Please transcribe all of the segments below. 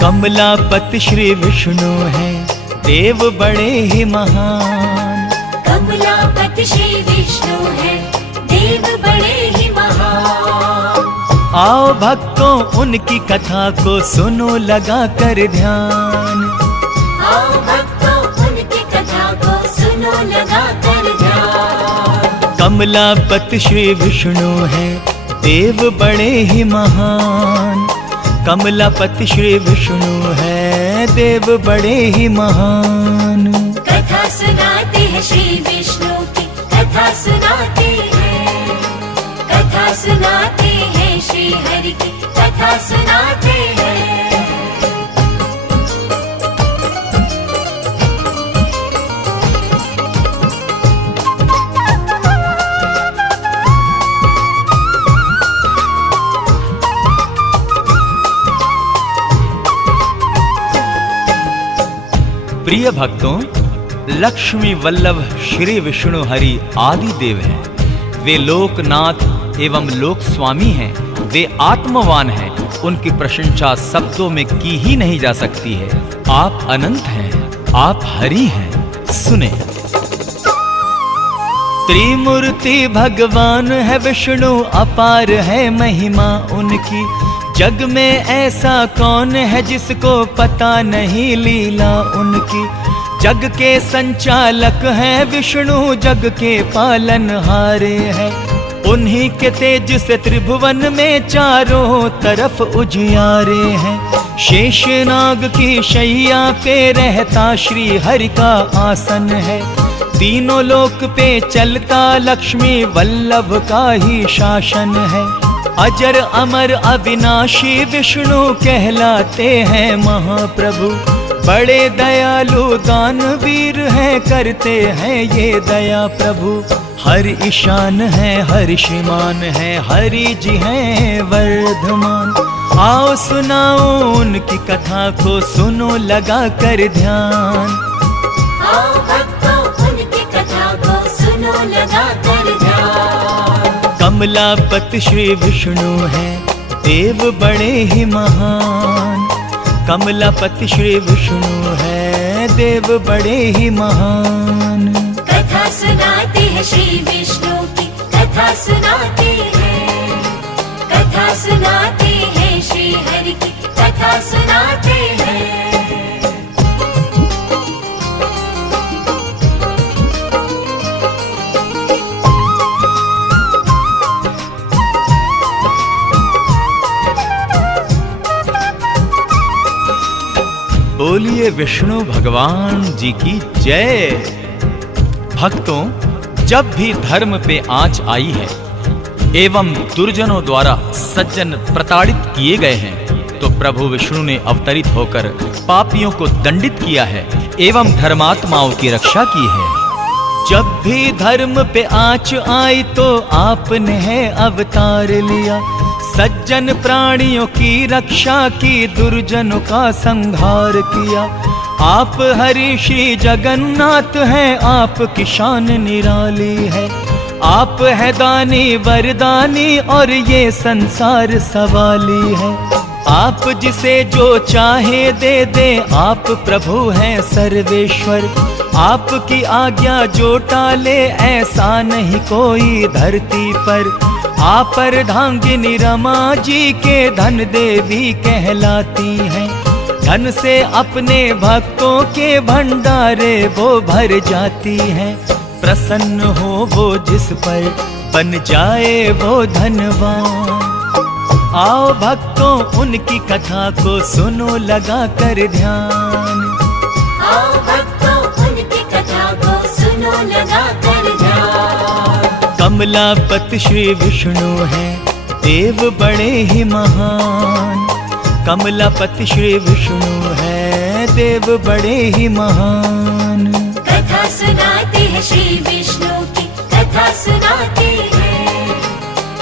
कमलापति श्री विष्णु हैं, देव बड़े ही महान। कमलापति श्री विष्णु हैं, देव बड़े ही महान। आओ भक्तों उनकी कथा को सुनो लगा कर ध्यान। आओ भक्तों उनकी कथा को सुनो लगा कर ध्यान। कमलापति श्री विष्णु हैं, देव बड़े ही महान। कमलापति श्री विष्णु हैं, देव बड़े ही महान। कथा सुनाते हैं श्री विष्णु की, कथा सुनाते हैं। कथा सुनाते हैं श्री हरि की, कथा सुनाते हैं। प्रिय भक्तों, लक्ष्मी वल्लभ श्री विष्णु हरि आदि देव हैं। वे लोकनाथ एवं लोक स्वामी हैं। वे आत्मवान हैं। उनकी प्रशंसा शब्दों में की ही नहीं जा सकती है। आप अनंत हैं, आप हरि हैं। सुने। त्रिमूर्ति भगवान है विष्णु, अपार है महिमा उनकी। जग में ऐसा कौन है जिसको पता नहीं लीला उनकी। जग के संचालक हैं विष्णु, जग के पालनहारे हैं। उन्हीं के तेज से त्रिभुवन में चारों तरफ उजियारे हैं। शेषनाग की शैया पे रहता श्री हरि का आसन है। तीनों लोक पे चलता लक्ष्मी वल्लभ का ही शासन है। अजर अमर अविनाशी विष्णु कहलाते हैं महाप्रभु। बड़े दयालु दानवीर हैं, करते हैं ये दया प्रभु। हर ईशान है, हर श्रीमान है, हरि जी हैं वर्धमान। आओ सुनाओ उनकी कथा को सुनो लगा कर ध्यान। आओ भक्तों उनकी कथा को सुनो लगा कर ध्यान। कमलापति श्री विष्णु हैं, देव बड़े ही महान। कमलापति श्री विष्णु हैं, देव बड़े ही महान। कथा सुनाते हैं श्री विष्णु की, कथा सुनाते हैं। कथा सुनाते हैं श्री हरि की, कथा सुनाते हैं। बोलिए विष्णु भगवान जी की जय। भक्तों, जब भी धर्म पे आंच आई है एवं दुर्जनों द्वारा सज्जन प्रताड़ित किए गए हैं, तो प्रभु विष्णु ने अवतरित होकर पापियों को दंडित किया है एवं धर्मात्माओं की रक्षा की है। जब भी धर्म पे आंच आई तो आपने है अवतार लिया। सज्जन प्राणियों की रक्षा की, दुर्जनों का संहार किया। आप हरि श्री जगन्नाथ हैं, आपकी शान निराली है। आप है दानी वरदानी और ये संसार सवाली है। आप जिसे जो चाहे दे दे, आप प्रभु हैं सर्वेश्वर। आपकी आज्ञा जो टाले, ऐसा नहीं कोई धरती पर। आप अर्धांगिनी रमा जी के धन देवी कहलाती हैं। धन से अपने भक्तों के भंडारे वो भर जाती हैं। प्रसन्न हो वो जिस पर, बन जाए वो धनवान। आओ भक्तों उनकी कथा को सुनो लगा कर ध्यान। आओ भक्तों उनकी कथा को सुनो लगा कर ध्यान। कमलापति श्री विष्णु हैं, देव बड़े ही महान। कमलापति श्री विष्णु हैं, देव बड़े ही महान। कथा सुनाते हैं श्री विष्णु की, कथा सुनाते हैं।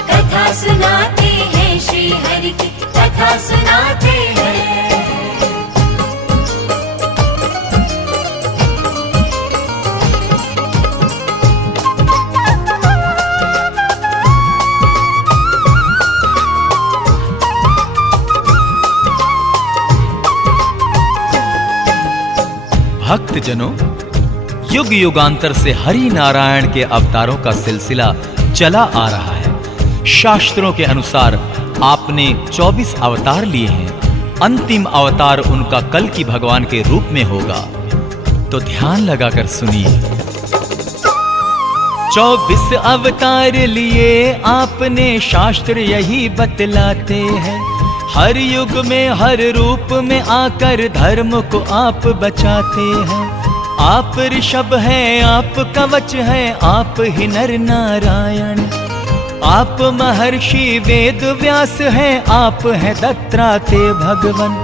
कथा सुनाते हैं श्री हरि की, कथा सुनाते हैं। भक्त जनों, युग युगांतर से हरि नारायण के अवतारों का सिलसिला चला आ रहा है। शास्त्रों के अनुसार आपने 24 अवतार लिए हैं। अंतिम अवतार उनका कल की भगवान के रूप में होगा। तो ध्यान लगाकर सुनिए। 24 अवतार लिए आपने, शास्त्र यही बतलाते हैं। हर युग में हर रूप में आकर धर्म को आप बचाते हैं। आप ऋषभ हैं, आप कवच हैं, आप ही नर नारायण। आप महर्षि वेद व्यास हैं, आप हैं दत्तात्रेय भगवान।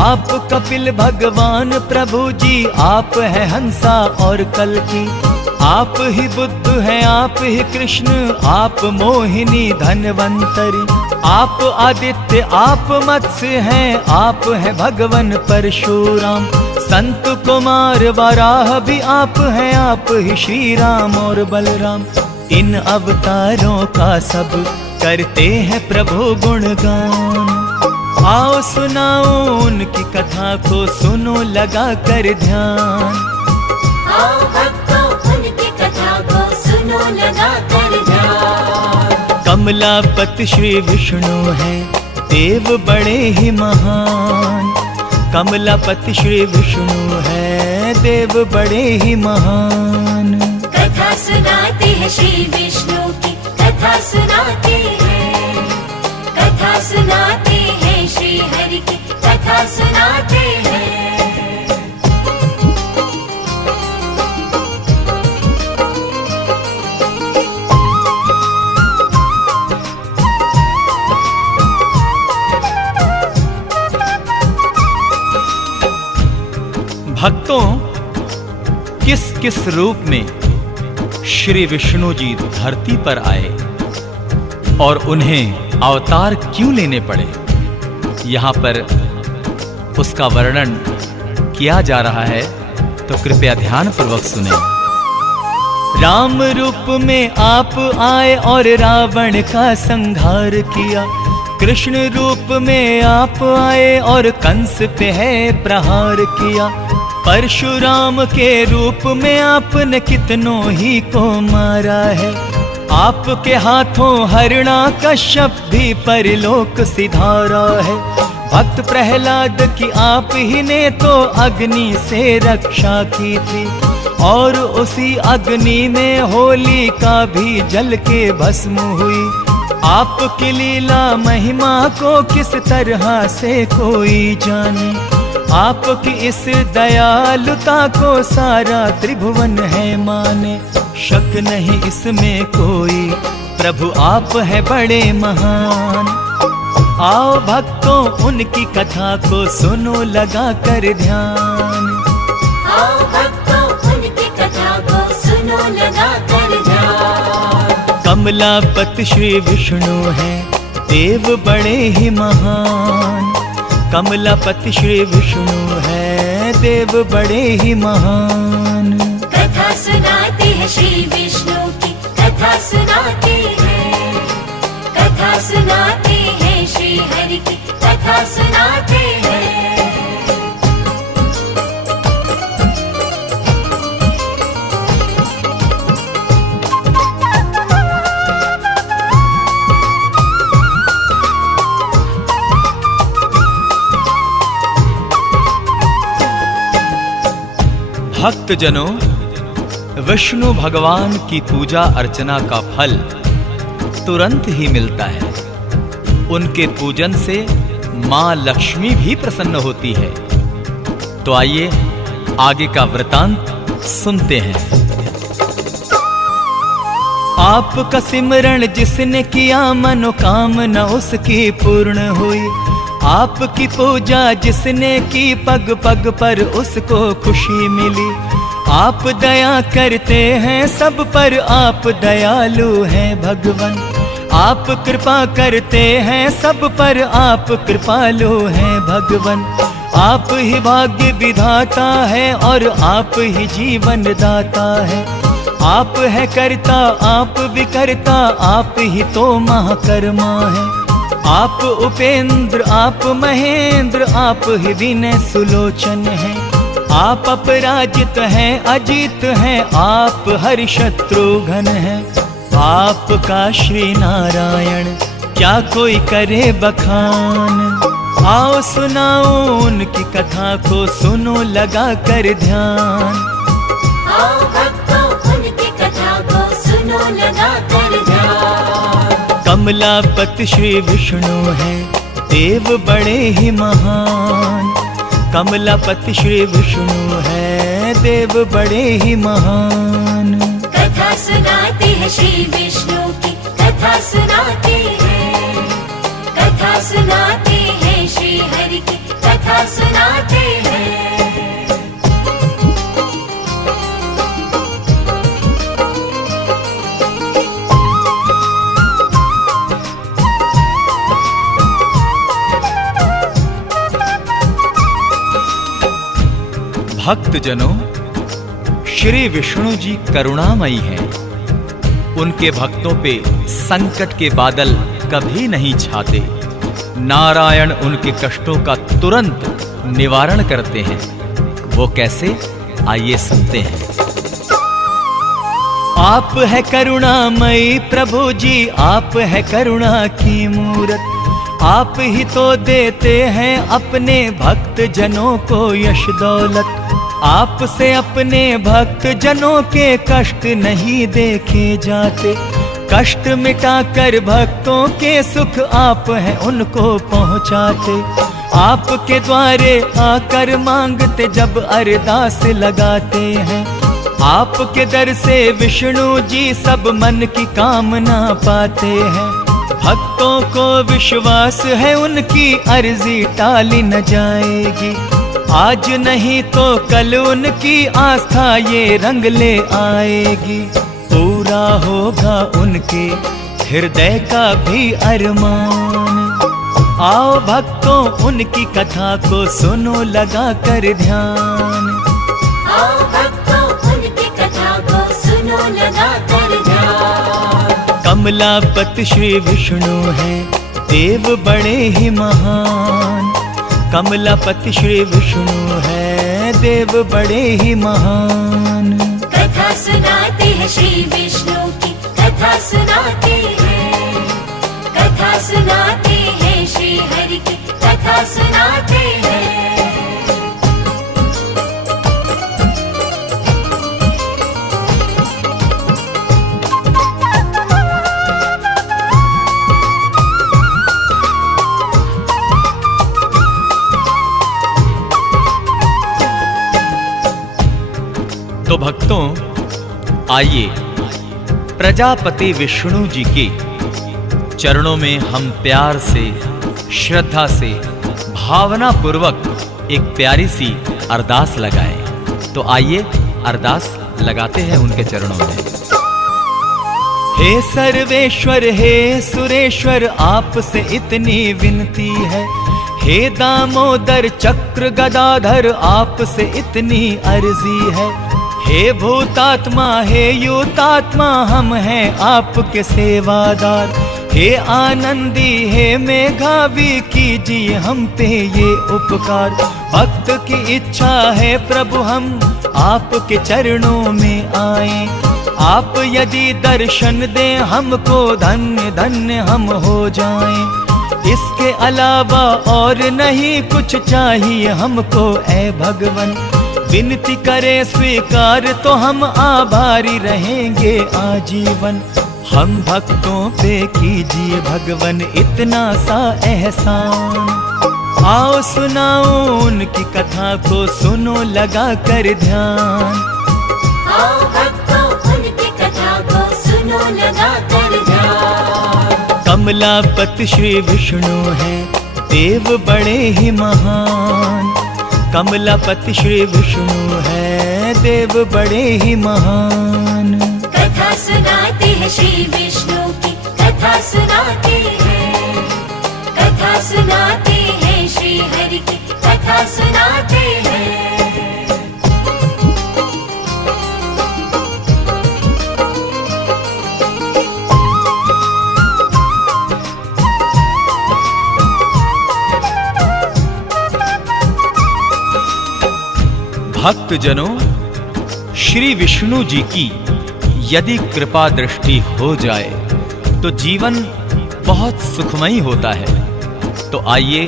आप कपिल भगवान प्रभु जी, आप हैं हंसा और कल्की। आप ही बुद्ध हैं, आप ही कृष्ण, आप मोहिनी धनवंतरी। आप आदित्य, आप मत्स्य हैं, आप हैं भगवान परशुराम। संत कुमार वराह भी आप हैं, आप ही श्री राम और बलराम। इन अवतारों का सब करते हैं प्रभु गुणगान। आओ सुनाओ उनकी कथा को, सुनो लगा कर ध्यान। आओ भक्तों उनकी कथा को सुनो लगा कर ध्यान। कमलापति श्री विष्णु हैं, देव बड़े ही महान। कमलापति श्री विष्णु हैं, देव बड़े ही महान। कथा सुनाते हैं श्री विष्णु की, कथा सुनाते हैं। कथा सुनाते हैं श्री हरि की, कथा सुनाते हैं। भक्तों, किस किस रूप में श्री विष्णु जी धरती पर आए और उन्हें अवतार क्यों लेने पड़े, यहाँ पर उसका वर्णन किया जा रहा है। तो कृपया ध्यान पूर्वक सुने। राम रूप में आप आए और रावण का संहार किया। कृष्ण रूप में आप आए और कंस पे है प्रहार किया। परशुराम के रूप में आपने कितनों ही को मारा है। आपके हाथों हिरण्यकश्यप भी परलोक सिधारा है। भक्त प्रहलाद की आप ही ने तो अग्नि से रक्षा की थी, और उसी अग्नि में होलिका भी जल के भस्म हुई। आपकी लीला महिमा को किस तरह से कोई जाने। आपकी इस दयालुता को सारा त्रिभुवन है माने। शक नहीं इसमें कोई, प्रभु आप है बड़े महान। आओ भक्तों उनकी कथा को सुनो लगा कर ध्यान। आओ भक्तों उनकी कथा को सुनो लगा कर ध्यान। कमलापति श्री विष्णु हैं, देव बड़े ही महान। कमलापति श्री विष्णु हैं, देव बड़े ही महान। कथा सुनाते हैं श्री विष्णु की, कथा सुनाते हैं। कथा सुनाते हैं श्री हरि की, कथा सुनाते हैं। भक्तजनों, विष्णु भगवान की पूजा अर्चना का फल तुरंत ही मिलता है। उनके पूजन से मां लक्ष्मी भी प्रसन्न होती है। तो आइए आगे का वृतांत सुनते हैं। आपका सिमरण जिसने किया मनोकामना उसकी पूर्ण हुई। आपकी पूजा जिसने की पग पग पर उसको खुशी मिली। आप दया करते हैं सब पर, आप दयालु हैं भगवान। आप कृपा करते हैं सब पर, आप कृपालु हैं भगवान। आप ही भाग्य विधाता है और आप ही जीवन दाता है। आप है करता, आप विकर्ता, आप ही तो महाकर्मा है। आप उपेंद्र, आप महेंद्र, आप ही विनय सुलोचन है। आप अपराजित हैं, अजित हैं, आप हरि शत्रुघ्न हैं। आपका श्री नारायण क्या कोई करे बखान। आओ सुनाओ उनकी कथा को, सुनो लगा कर ध्यान। आओ भक्तों उनकी कथा को सुनो लगा कर ध्यान। कमलापति श्री विष्णु हैं, देव बड़े ही महान। कमलापति श्री विष्णु हैं, देव बड़े ही महान। कथा सुनाते हैं श्री विष्णु की, कथा सुनाते हैं। कथा सुनाते हैं श्री हरि की, कथा सुनाते हैं। भक्तजनों, श्री विष्णु जी करुणामयी हैं। उनके भक्तों पे संकट के बादल कभी नहीं छाते। नारायण उनके कष्टों का तुरंत निवारण करते हैं। वो कैसे, आइए सुनते हैं। आप है करुणामयी प्रभु जी, आप है करुणा की मूरत। आप ही तो देते हैं अपने भक्त जनों को यश दौलत। आपसे अपने भक्त जनों के कष्ट नहीं देखे जाते। कष्ट मिटाकर भक्तों के सुख आप हैं उनको पहुंचाते। आपके द्वारे आकर मांगते जब अरदास लगाते हैं। आपके दर से विष्णु जी सब मन की कामना पाते हैं। भक्तों को विश्वास है उनकी अर्जी टाली न जाएगी। आज नहीं तो कल उनकी आस्था ये रंग ले आएगी। पूरा होगा उनके हृदय का भी अरमान। आओ भक्तों उनकी कथा को सुनो लगा कर ध्यान। आओ भक्तों उनकी कथा को सुनो लगा कर ध्यान। कमलापति श्री विष्णु हैं, देव बड़े ही महान। कमलापति श्री विष्णु हैं, देव बड़े ही महान। कथा सुनाते हैं श्री विष्णु की, कथा सुनाते हैं। कथा सुनाते हैं श्री हरि की, कथा सुनाते हैं। तो भक्तों, आइए प्रजापति विष्णु जी के चरणों में हम प्यार से, श्रद्धा से, भावना पूर्वक एक प्यारी सी अरदास लगाएं। तो आइए अरदास लगाते हैं उनके चरणों में। हे सर्वेश्वर, हे सुरेश्वर, आपसे इतनी विनती है। हे दामोदर चक्र गदाधर, आपसे इतनी अर्जी है। हे भूतात्मा, हे युतात्मा, हम हैं आपके सेवादार। हे आनंदी, हे मेघावी, कीजिए हम पे ये उपकार। भक्त की इच्छा है प्रभु हम आपके चरणों में आए। आप यदि दर्शन दें हमको, धन्य धन्य हम हो जाएं। इसके अलावा और नहीं कुछ चाहिए हमको ऐ भगवन। विनती करे स्वीकार तो हम आभारी रहेंगे आजीवन। हम भक्तों पे कीजिए भगवन इतना सा एहसान। आओ सुनाओ उनकी कथा को, सुनो लगा कर ध्यान। आओ भक्तों उनकी कथा को सुनो लगा कर ध्यान। कमलापति श्री विष्णु हैं, देव बड़े ही महान। कमलापति श्री विष्णु हैं, देव बड़े ही महान। कथा सुनाते हैं श्री विष्णु की, कथा सुनाते हैं। कथा सुनाते हैं श्री हरि की, कथा सुनाते हैं। भक्तजनों, श्री विष्णु जी की यदि कृपा दृष्टि हो जाए तो जीवन बहुत सुखमयी होता है। तो आइए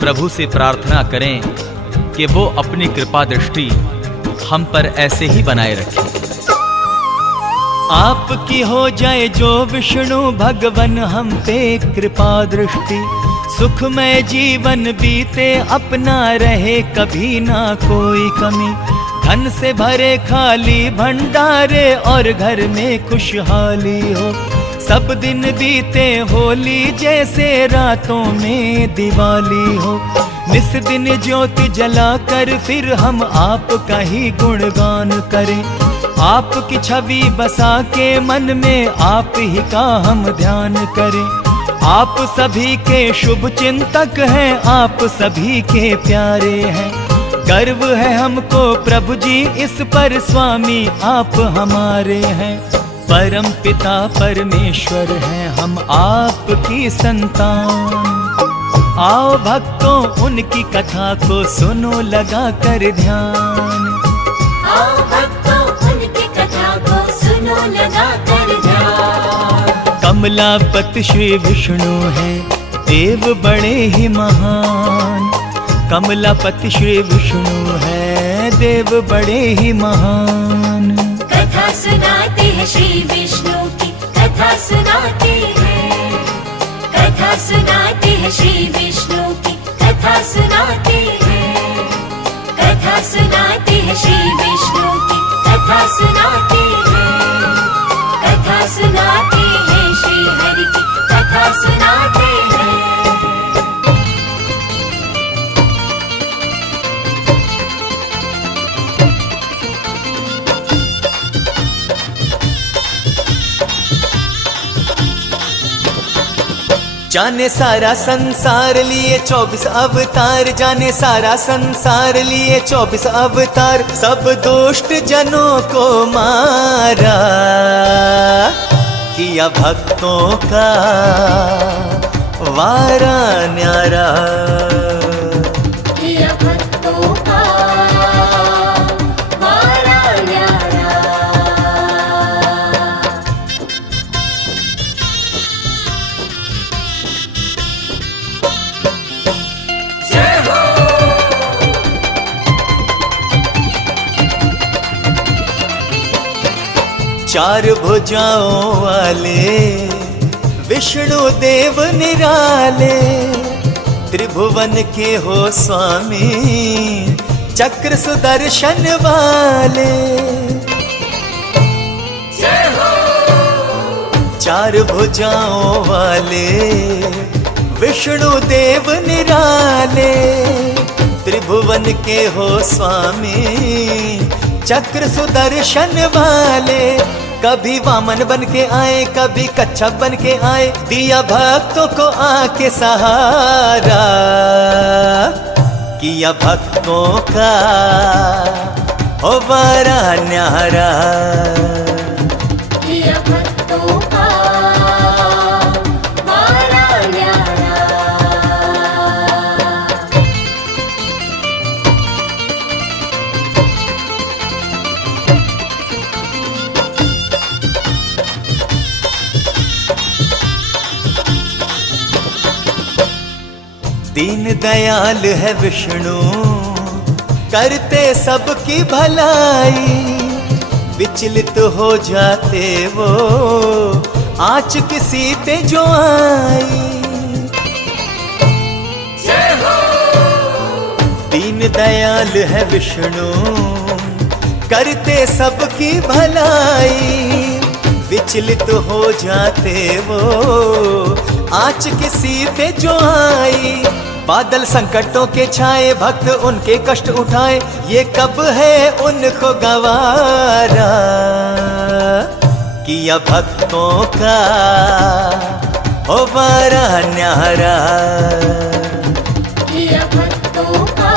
प्रभु से प्रार्थना करें कि वो अपनी कृपा दृष्टि हम पर ऐसे ही बनाए रखें। आपकी हो जाए जो विष्णु भगवन हम पे कृपा दृष्टि, सुखमय जीवन बीते अपना रहे कभी ना कोई कमी, धन से भरे खाली भंडारे और घर में खुशहाली हो, सब दिन बीते होली जैसे रातों में दिवाली हो, निस दिन ज्योति जलाकर फिर हम आपका ही गुणगान करें, आपकी छवि बसा के मन में आप ही का हम ध्यान करें। आप सभी के शुभ चिंतक हैं, आप सभी के प्यारे हैं, गर्व है हमको प्रभु जी इस पर, स्वामी आप हमारे हैं। परम पिता परमेश्वर हैं हम आपकी संतान, आओ भक्तों उनकी कथा को सुनो लगा कर ध्यान, आओ भक्तों उनकी कथा को सुनो लगा कर ध्यान। कमलापति श्री विष्णु हैं देव बड़े ही महान, कमलापति श्री विष्णु हैं देव बड़े ही महान। कथा सुनाते हैं श्री विष्णु की, कथा सुनाते हैं, कथा सुनाते हैं श्री विष्णु की, कथा सुनाते हैं, कथा सुनाते हैं श्री विष्णु की, कथा सुनाते हैं, कथा सुनाते हैं श्री हरि की, कथा सुनाते हैं। जाने सारा संसार लिए 24 अवतार, जाने सारा संसार लिए 24 अवतार, सब दुष्ट जनों को मारा, किया भक्तों का वारा न्यारा, किया भक्तों का वारा न्यारा। चार भुजाओं वाले विष्णु देव निराले, त्रिभुवन के हो स्वामी चक्र सुदर्शन वाले, चार भुजाओं वाले विष्णु देव निराले, त्रिभुवन के हो स्वामी चक्र सुदर्शन वाले, कभी वामन बन के आए कभी कच्छप बन के आए, दिया भक्तों को आके सहारा, किया भक्तों का ओ वारा न्यारा, किया भक्तों का वारा न्यारा। दीन दयाल है विष्णु करते सबकी भलाई, विचलित हो जाते वो आँच किसी पे जो आई, दीन दयाल है विष्णु करते सबकी भलाई, विचलित हो जाते वो आँच किसी पे जो आई, बादल संकटों के छाए भक्त उनके कष्ट उठाए, ये कब है उनको गवारा, किया भक्तों का ओ वारा न्यारा, किया भक्तों का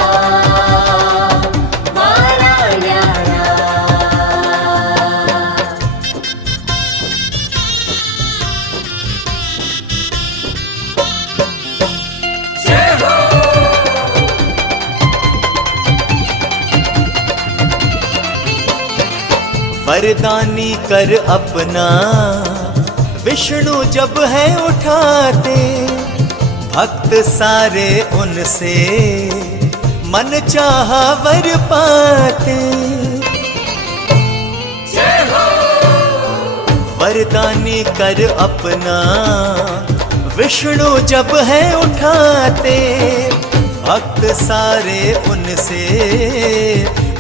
वारा न्यारा। वरदानी कर अपना विष्णु जब है उठाते, भक्त सारे उनसे मन चाहा वर पाते। वरदानी कर अपना विष्णु जब है उठाते, भक्त सारे उनसे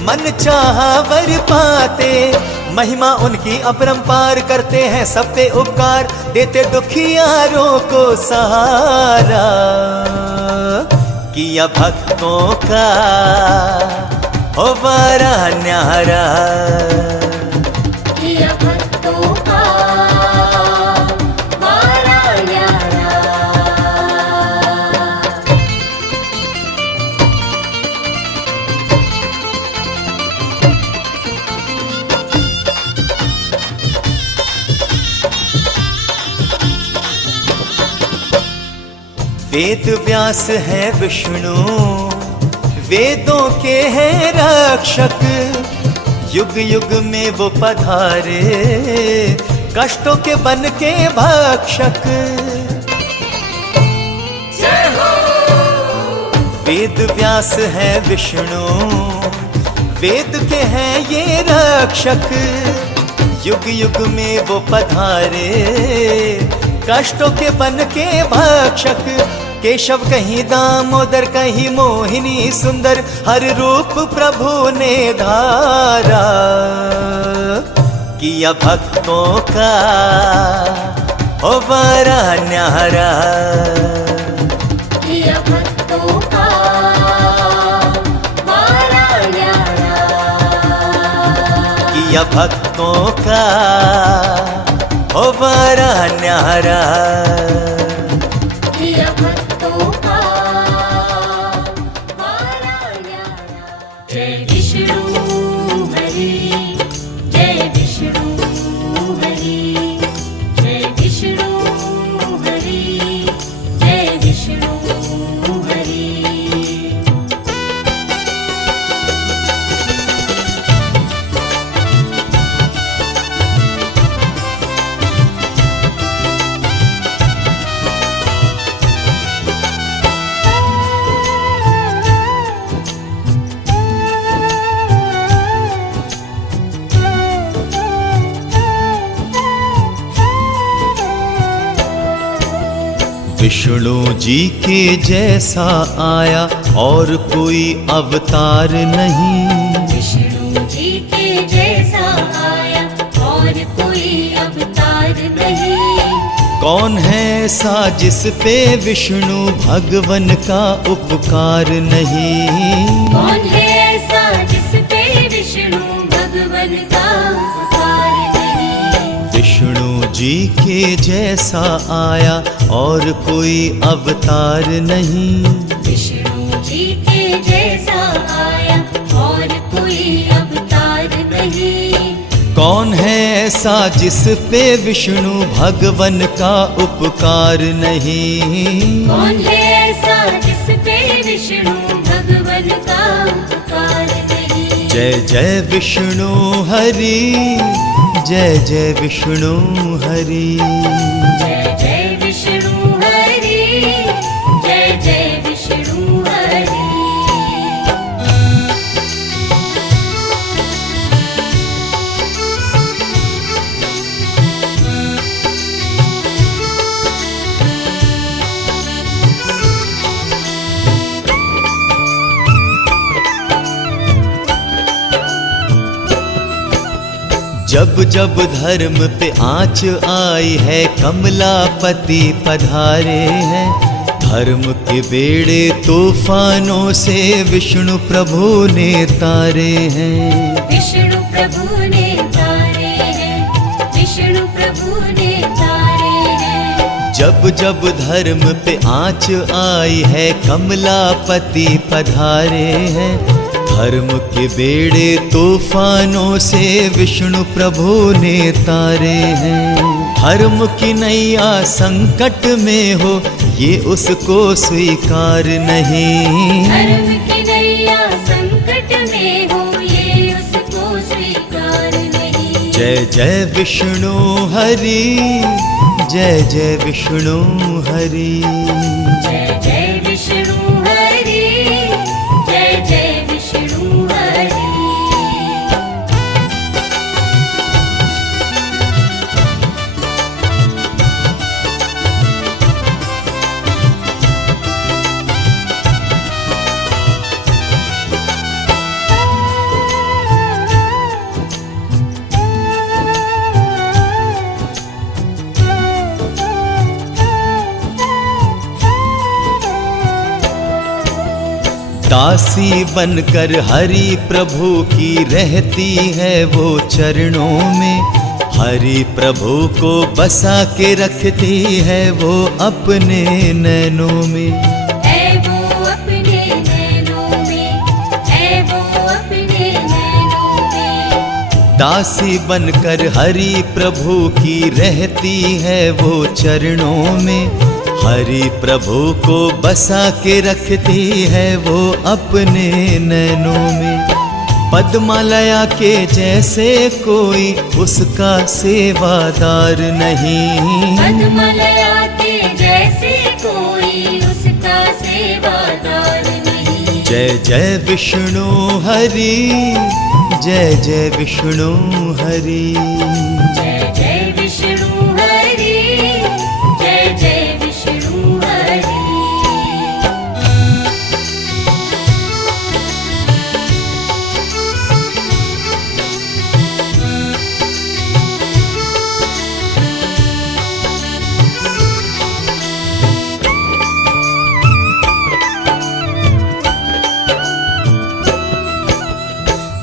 मन चाहा वर पाते। महिमा उनकी अपरंपार, करते हैं सब पे उपकार, देते दुखियारों को सहारा। किया भक्तों का हो बड़ा न्यारा, किया भक्तों का बड़ा न्यारा। वेद व्यास है विष्णु, वेदों के हैं रक्षक, युग युग में वो पधारे, कष्टों के बन के भक्षक। वेद व्यास है विष्णु, वेद के हैं ये रक्षक, युग युग में वो पधारे, कष्टों के बन के भक्षक। केशव कहीं दामोदर, कहीं मोहिनी सुंदर, हर रूप प्रभु ने धारा। किया भक्तों का हो बड़ा न्यारा, किया भक्तों का बड़ा न्यारा। किया भक्तों का हो बड़ा न्यारा, किया भक्तों का बड़ा न्यारा। जय विष्णु हरि, जय विष्णु हरि, जय विष्णु हरि, जय विष्णु हरि। विष्णु जी के जैसा आया और कोई अवतार नहीं, विष्णु जी के जैसा आया और कोई अवतार नहीं। कौन है ऐसा जिस पे विष्णु भगवन का उपकार नहीं। कौन है ऐसा जिस पे विष्णु भगवन का उपकार नहीं। विष्णु जी के जैसा आया और कोई अवतार नहीं, विष्णु जी के जैसा आया और कोई अवतार नहीं। कौन है ऐसा जिस पे विष्णु भगवन का उपकार नहीं। कौन है ऐसा जिस पे विष्णु भगवन का उपकार नहीं। जय जय विष्णु हरि, जय जय विष्णु हरि, जय जय विष्णु हरि, जय जय विष्णु हरि। जब जब धर्म पे आँच आई है, कमलापति पधारे हैं। धर्म के बेड़े तूफानों से विष्णु प्रभु ने तारे हैं। विष्णु प्रभु ने तारे हैं, विष्णु प्रभु ने तारे हैं। जब जब धर्म पे आँच आई है, कमलापति पधारे हैं। धर्म के बेड़े तूफानों से विष्णु प्रभु ने तारे हैं। धर्म की नैया संकट में हो, ये उसको स्वीकार नहीं। धर्म की नैया संकट में हो, ये उसको स्वीकार नहीं। जय जय विष्णु हरि, जय जय विष्णु हरि। जय जय विष्णु हरि, जय जय विष्णु हरि। दासी बनकर हरि प्रभु की रहती है वो चरणों में, हरि प्रभु को बसा के रखती है वो अपने नैनों में। है वो अपने नैनों में, है वो अपने नैनों में। दासी बनकर हरि प्रभु की रहती है वो चरणों में, हरि प्रभु को बसा के रखती है वो अपने नैनों में। पद्मालया के जैसे कोई उसका सेवादार नहीं, पद्मालया के जैसे कोई उसका सेवादार नहीं। जय जय विष्णु हरि, जय जय विष्णु हरि। जय जय विष्णु हरि, जय जय विष्णु हरि।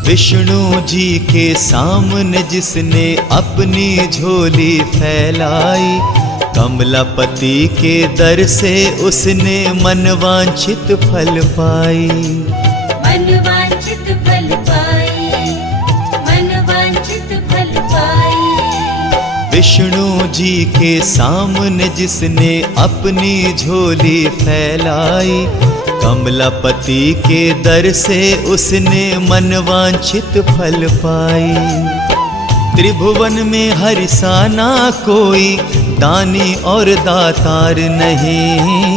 विष्णु जी के सामने जिसने अपनी झोली फैलाई, कमलापति के दर से उसने मनवांछित फल पाई। मनवांछित फल पाई, मनवांछित फल पाई। विष्णु जी के सामने जिसने अपनी झोली फैलाई, कमलापति के दर से उसने मनवांछित फल पाई। त्रिभुवन में हरिसाना कोई दानी और दातार नहीं,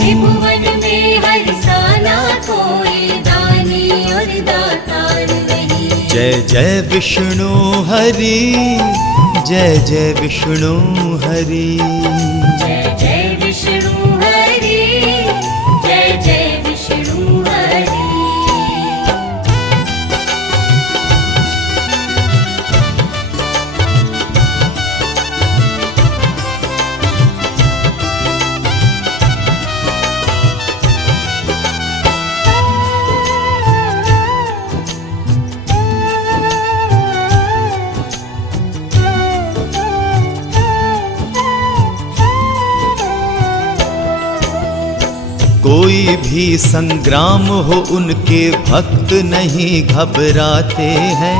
त्रिभुवन में हरिसाना कोई दानी और दातार नहीं। जय जय विष्णु हरि, जय जय विष्णु हरि। जय जय विष्णु हरि, जय जय विष्णु हरि। कोई भी संग्राम हो उनके भक्त नहीं घबराते हैं,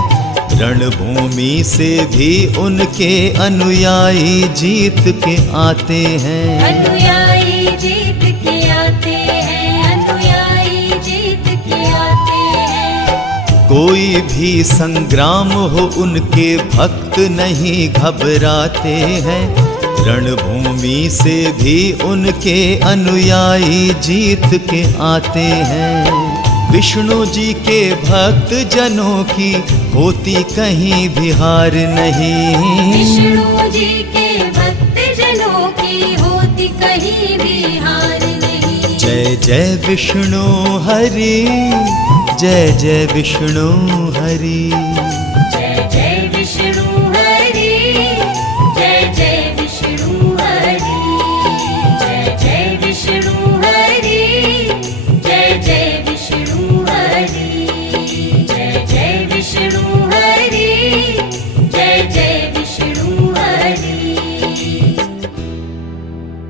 रणभूमि से भी उनके अनुयायी जीत के आते हैं। अनुयायी जीत के आते हैं, अनुयायी जीत के आते हैं। कोई भी संग्राम हो उनके भक्त नहीं घबराते हैं, रणभूमि से भी उनके अनुयायी जीत के आते हैं। विष्णु जी के भक्त जनों की होती कहीं भी हार नहीं, विष्णु जी के भक्त जनों की होती कहीं भी हार नहीं। जय जय विष्णु हरि, जय जय विष्णु हरि। जय